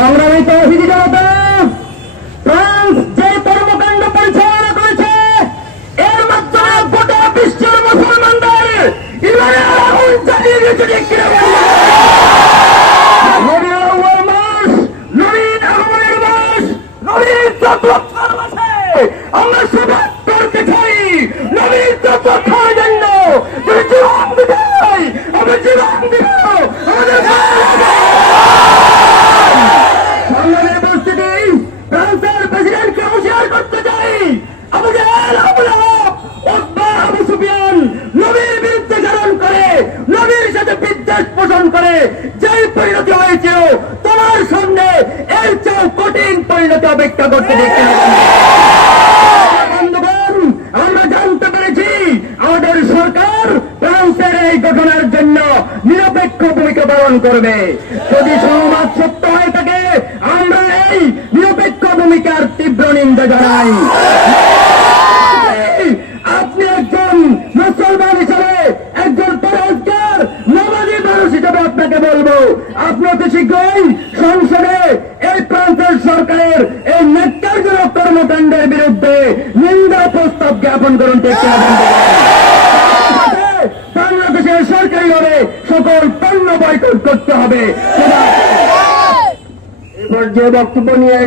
সংগ্রামী তৌহিদি জনতা, ফ্রান্স যে কর্মকাণ্ড পরিচালনা করেছে এর মাধ্যমে গোটা বিশ্বের মুসলমানদের ইমানের আগুন জ্বালিয়ে দিয়েছে। আমরা সবাই করতে চাই নবীর তত্ত্বের জন্য জীবন দিতে চাই, আমরা জীবন দিব আমাদের সংগ্রামের উপস্থিতি। ফ্রান্সের প্রেসিডেন্টকে হুঁশিয়ার করতে চাই, আমাদের আবু সুফিয়ান নবীর বিরুদ্ধে চারণ করে, নবীর সাথে বিদ্বেষ পোষণ করে যে পরিণতি হয়েছিল তোমার সামনে এর চেয়েও কঠিন পরিণতি অপেক্ষা করতে দেখতে হবে। আমরা জানতে পেরেছি আমাদের সরকার ফ্রান্সের এই ঘটনার জন্য নিরপেক্ষ ভূমিকা পালন করবে। যদি সংবাদ সত্য হয়ে থাকে আমরা এই নিরপেক্ষ ভূমিকার তীব্র নিন্দা জানাই। আপনি একজন মুসলমান হিসেবে, একজন পরহেজগার নামাজি মানুষ হিসেবে আপনাকে বলবো, আপনি অতি শীঘ্রই সংসদে এই প্রান্তের সরকারের এই ন্যাক্কারজনক কর্মকাণ্ডের বিরুদ্ধে নিন্দা প্রস্তাব জ্ঞাপন করুন। বাংলাদেশের সরকারিভাবে সকল পণ্য বয়কট করতে হবে। এ পর্যায়ে বক্তব্য নিয়ে